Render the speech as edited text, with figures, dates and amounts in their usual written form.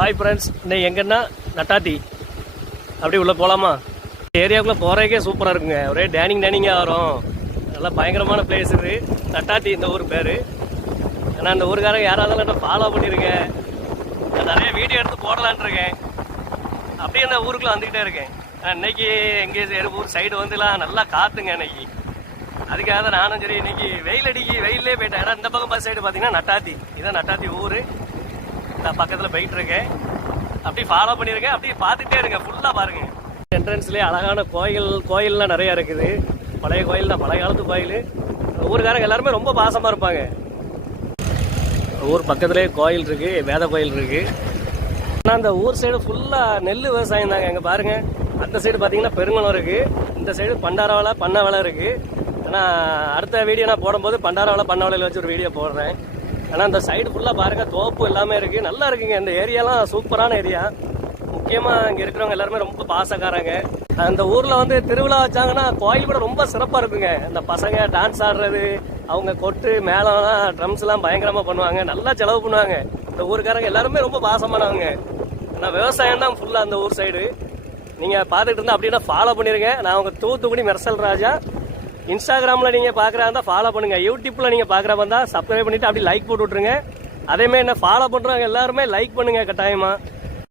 Hi friends, இன்னைக்கு எங்கன்னா நட்டாத்தி அப்படி உள்ளே போகலாமா? ஏரியாவுக்குள்ளே போகிறதுக்கே சூப்பராக இருக்குங்க. ஒரே டேனிங்காக வரும். நல்லா பயங்கரமான பிளேஸ் இது நட்டாத்தி, இந்த ஊர் பேர். ஆனால் அந்த ஊருக்காரங்க யாராவது என்ன ஃபாலோ பண்ணியிருங்க. நான் நிறைய வீடியோ எடுத்து போடலான் இருக்கேன். அப்படியே அந்த ஊருக்குள்ளே வந்துக்கிட்டே இருக்கேன். இன்னைக்கு எங்கள் ஊர் சைடு வந்துலாம் நல்லா காற்றுங்க இன்னைக்கு. அதுக்காக தான் நானும் சரி இன்னைக்கு வெயிலே போயிட்டேன். ஏன்னா இந்த பக்கம் பஸ் சைடு பார்த்தீங்கன்னா நட்டாத்தி, இதான் நட்டாத்தி ஊர். நான் பக்கத்தில் போயிட்டு இருக்கேன். அப்படி ஃபாலோ பண்ணியிருக்கேன். அப்படி பார்த்துட்டே இருங்க, ஃபுல்லாக பாருங்க. என்ட்ரன்ஸ்லேயே அழகான கோயில்லாம் நிறையா இருக்குது. பழைய கோயில் தான், பழைய காலத்து கோயில். ஊருக்காரங்க எல்லாருமே ரொம்ப பாசமாக இருப்பாங்க. ஊர் பக்கத்துலேயே கோயில் இருக்கு, வேத கோயில் இருக்கு. ஆனால் அந்த ஊர் சைடு ஃபுல்லாக நெல் விவசாயம் தாங்க. எங்கே பாருங்க, அந்த சைடு பார்த்தீங்கன்னா பெருங்குளம் இருக்கு, இந்த சைடு பண்டாரவலை பண்ண வேலை இருக்கு. ஆனால் அடுத்த வீடியோ நான் போடும்போது பண்டாரவலை பண்ண வேலையில் வச்சு ஒரு வீடியோ போடுறேன். ஆனால் அந்த சைடு ஃபுல்லாக பாருங்க, தோப்பு எல்லாமே இருக்குது, நல்லா இருக்குங்க. இந்த ஏரியாலாம் சூப்பரான ஏரியா. முக்கியமாக இங்கே இருக்கிறவங்க எல்லாருமே ரொம்ப பாசக்காரங்க. அந்த ஊரில் வந்து திருவிழா வச்சாங்கன்னா கோயில் கூட ரொம்ப சிறப்பாக இருக்குங்க. இந்த பசங்க டான்ஸ் ஆடுறது, அவங்க கொட்டு மேளம்லாம் ட்ரம்ஸ்லாம் பயங்கரமாக பண்ணுவாங்க, நல்லா செலவு பண்ணுவாங்க. இந்த ஊருக்காரங்க எல்லாருமே ரொம்ப பாசமானவங்க. ஆனால் விவசாயம் தான் ஃபுல்லாக அந்த ஊர் சைடு. நீங்கள் பார்த்துட்டு இருந்தால் அப்படின்னா ஃபாலோ பண்ணிடுங்க. நான் உங்கள் தூத்துக்குடி மெர்சல் ராஜா. இன்ஸ்டாகிராமில் நீங்கள் பார்க்குறா இருந்தால் ஃபாலோ பண்ணுங்கள். யூடியூப்பில் நீங்கள் பார்க்குறா இருந்தால் சப்ஸ்கிரைப் பண்ணிவிட்டு அப்படி லைக் போட்டு விட்ருங்க. அதேமாதிரி என்ன ஃபாலோ பண்ணுறவங்க எல்லாருமே லைக் பண்ணுங்கள் கட்டாயமாக.